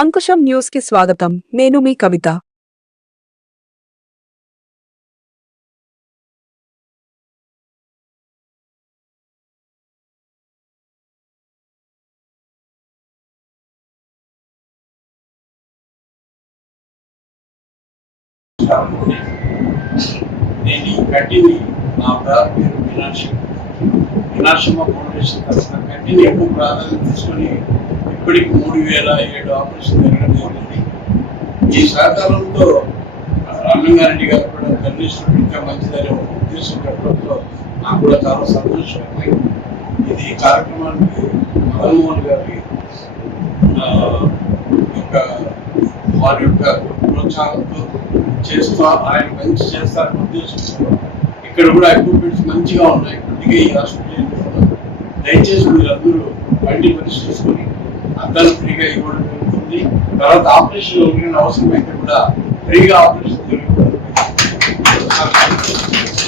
Ankusam news కి స్వాగతం. నేను మీ కవిత. నేను ఈ కడ్డీని నా బ్రదర్ పేరు వినాశమ్మ ఫౌండేషన్ తరఫున కడ్డీని ఎక్కువ ప్రాధాన్యత తీసుకొని ఇప్పటికి 3007 ఆపరేషన్ జరగడం జరిగింది. ఈ సహకారంతో అన్నంగారెడ్డి గారు కూడా కన్నిస్తుడు ఇంకా మంచిదనే ఒక ఉద్దేశం పెట్టడంతో నాకు కూడా చాలా సంతోషమైంది. ఇది కార్యక్రమానికి మదన్మోహన్ గారి వారి యొక్క ప్రోత్సాహంతో చేస్తూ ఆయన మంచి చేస్తారని ఉద్దేశంతో ఇక్కడ కూడా ఎక్విప్మెంట్స్ మంచిగా ఉన్నాయి. కొద్దిగా ఈ హాస్పిటల్ దయచేసి మీరందరూ బండి పరీక్ష చేసుకొని అద్దాలు ఫ్రీగా ఇవ్వడం జరుగుతుంది. తర్వాత ఆపరేషన్ అవసరమైతే కూడా ఫ్రీగా ఆపరేషన్ జరుగుతుంది.